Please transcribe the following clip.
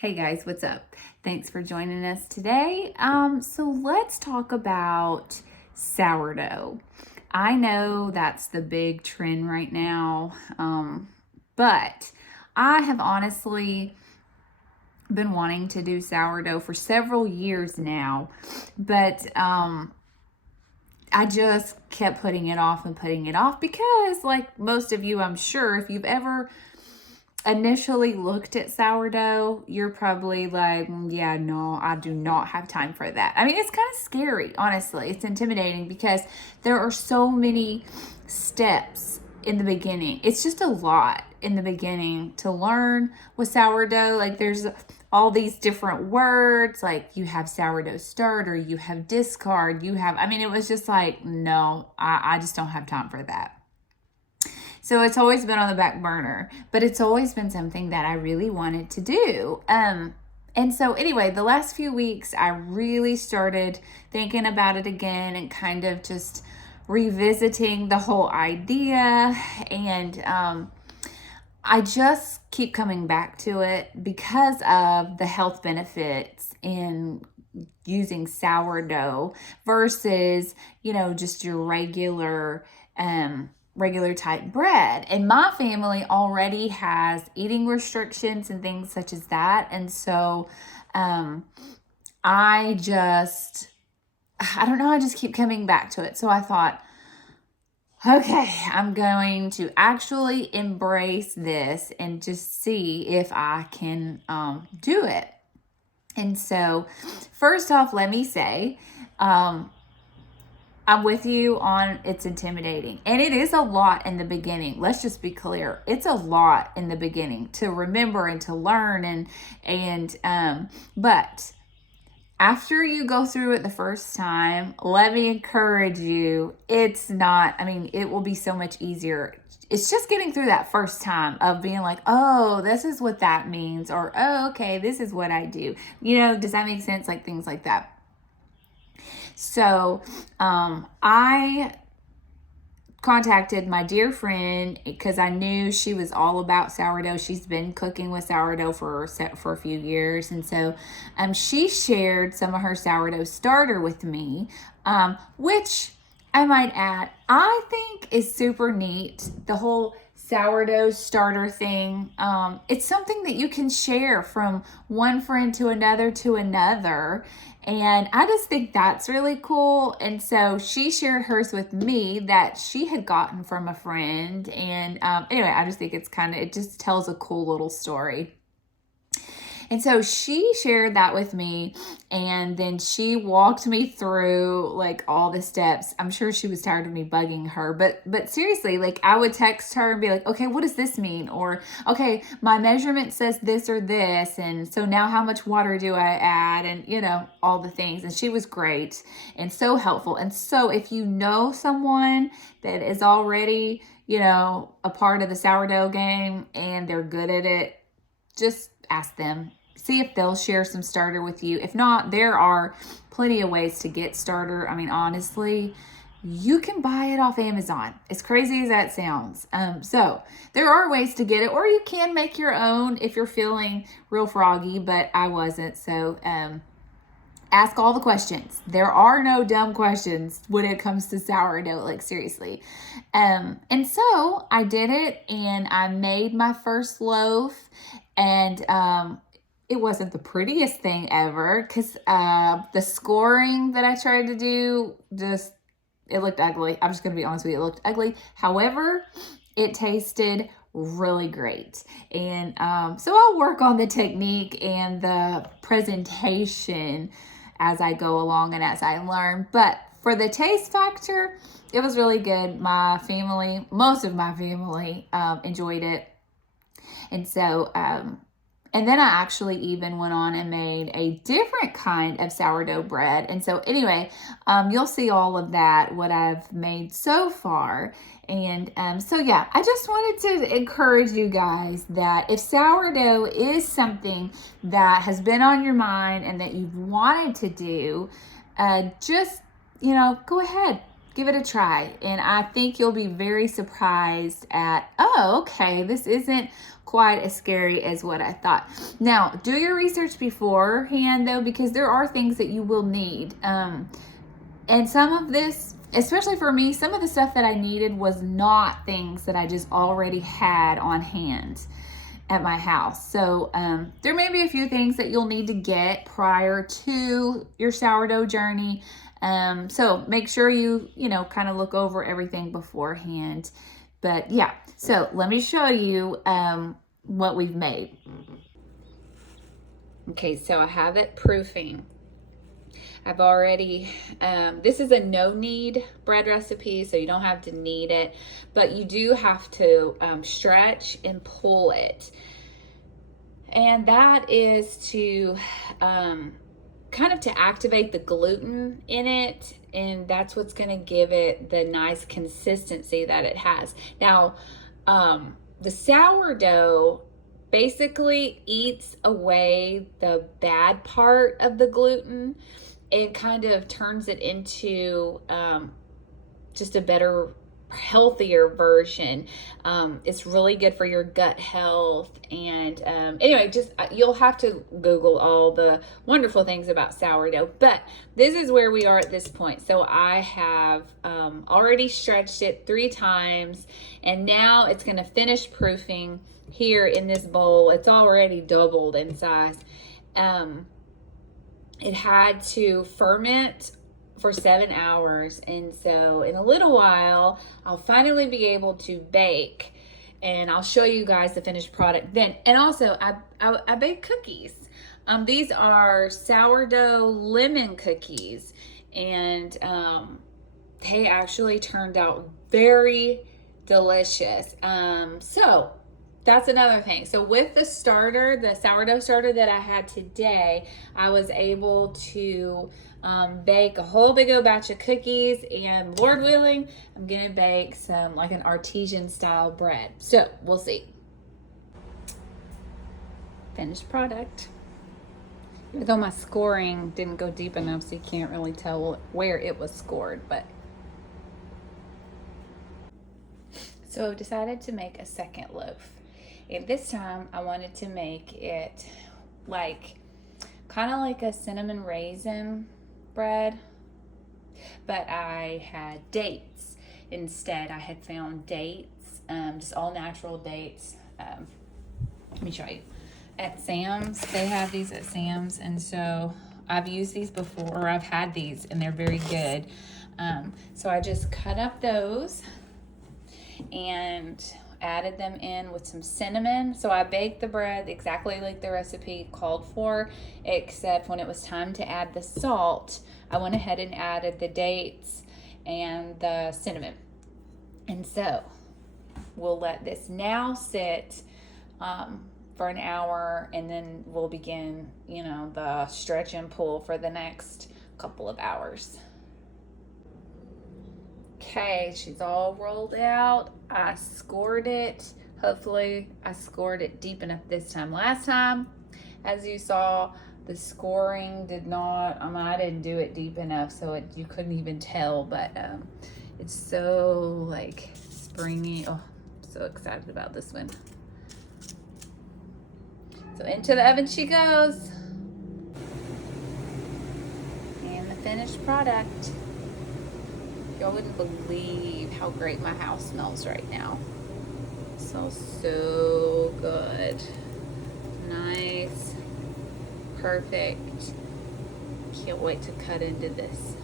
Hey guys, what's up? Thanks for joining us today. So let's talk about sourdough. I know that's the big trend right now, but I have honestly been wanting to do sourdough for several years now, but I just kept putting it off and putting it off because, like most of you, I'm sure, if you've ever initially looked at sourdough, you're probably like, yeah, no, I do not have time for that. I mean, it's kind of scary, honestly. It's intimidating because there are so many steps in the beginning. It's just a lot in the beginning to learn with sourdough. Like, there's all these different words, like you have sourdough starter, you have discard, I mean, it was just like, no, I just don't have time for that. So it's always been on the back burner, but it's always been something that I really wanted to do. And so anyway, the last few weeks, I really started thinking about it again and kind of just revisiting the whole idea. And I just keep coming back to it because of the health benefits in using sourdough versus, just your regular type bread. And my family already has eating restrictions and things such as that. And so I don't know, I just keep coming back to it. So I thought, okay, I'm going to actually embrace this and just see if I can do it. And so first off, let me say, I'm with you on it's intimidating. And it is a lot in the beginning. Let's just be clear. It's a lot in the beginning to remember and to learn but after you go through it the first time, let me encourage you, it will be so much easier. It's just getting through that first time of being like, oh, this is what that means, or, oh, okay, this is what I do. Does that make sense? Like things like that. So I contacted my dear friend because I knew she was all about sourdough. She's been cooking with sourdough for a few years. And so she shared some of her sourdough starter with me, which I might add, I think is super neat. The whole sourdough starter thing. It's something that you can share from one friend to another. And I just think that's really cool. And so she shared hers with me that she had gotten from a friend. And anyway, I just think it just tells a cool little story. And so she shared that with me, and then she walked me through like all the steps. I'm sure she was tired of me bugging her, but seriously, like I would text her and be like, okay, what does this mean? Or, okay, my measurement says this or this. And so now how much water do I add? And all the things. And she was great and so helpful. And so if you know someone that is already, a part of the sourdough game and they're good at it, just ask them. See if they'll share some starter with you. If not, there are plenty of ways to get starter. I mean, honestly, you can buy it off Amazon. As crazy as that sounds. So there are ways to get it, or you can make your own if you're feeling real froggy, but I wasn't. So ask all the questions. There are no dumb questions when it comes to sourdough, like seriously. And so I did it, and I made my first loaf, and it wasn't the prettiest thing ever because the scoring that I tried to do, it looked ugly. I'm just going to be honest with you. It looked ugly. However, it tasted really great. And so I'll work on the technique and the presentation as I go along and as I learn. But for the taste factor, it was really good. Most of my family enjoyed it. And so, and then I actually even went on and made a different kind of sourdough bread. And so anyway, you'll see all of that, what I've made so far. And so yeah, I just wanted to encourage you guys that if sourdough is something that has been on your mind and that you've wanted to do, just, go ahead. Give it a try. And I think you'll be very surprised at, oh, okay, this isn't quite as scary as what I thought. Now, do your research beforehand though, because there are things that you will need. And some of this, especially for me, some of the stuff that I needed was not things that I just already had on hand at my house. So there may be a few things that you'll need to get prior to your sourdough journey. So make sure you kind of look over everything beforehand. But yeah, so let me show you what we've made. Okay, so I have it proofing. I've already, this is a no knead bread recipe, so you don't have to knead it, but you do have to stretch and pull it. And that is to kind of to activate the gluten in it, and that's what's going to give it the nice consistency that it has. Now, the sourdough basically eats away the bad part of the gluten. It kind of turns it into just a better, healthier version. It's really good for your gut health. And anyway, just you'll have to Google all the wonderful things about sourdough. But this is where we are at this point. So I have already stretched it 3 times, and now it's going to finish proofing here in this bowl. It's already doubled in size. It had to ferment for 7 hours, and so in a little while I'll finally be able to bake, and I'll show you guys the finished product then. And also I bake cookies. These are sourdough lemon cookies, and they actually turned out very delicious. So that's another thing. So with the starter, the sourdough starter that I had today, I was able to bake a whole big old batch of cookies, and Lord willing, I'm gonna bake some like an artesian style bread. So we'll see. Finished product. Even though my scoring didn't go deep enough, so you can't really tell where it was scored, but so I've decided to make a second loaf. And this time I wanted to make it like kind of like a cinnamon raisin bread, but I had dates instead. I had found dates, just all natural dates. Let me show you. At Sam's, they have these at Sam's, and so I've used these before, or I've had these, and they're very good. So I just cut up those and added them in with some cinnamon. So I baked the bread exactly like the recipe called for, except when it was time to add the salt, I went ahead and added the dates and the cinnamon. And so we'll let this now sit for an hour, and then we'll begin, the stretch and pull for the next couple of hours. Okay, she's all rolled out. I scored it. Hopefully I scored it deep enough this time. Last time, as you saw, the scoring did not, I didn't do it deep enough, so you couldn't even tell, but it's so like springy. Oh, I'm so excited about this one. So into the oven she goes. And the finished product. Y'all wouldn't believe how great my house smells right now. It smells so good. Nice. Perfect. Can't wait to cut into this.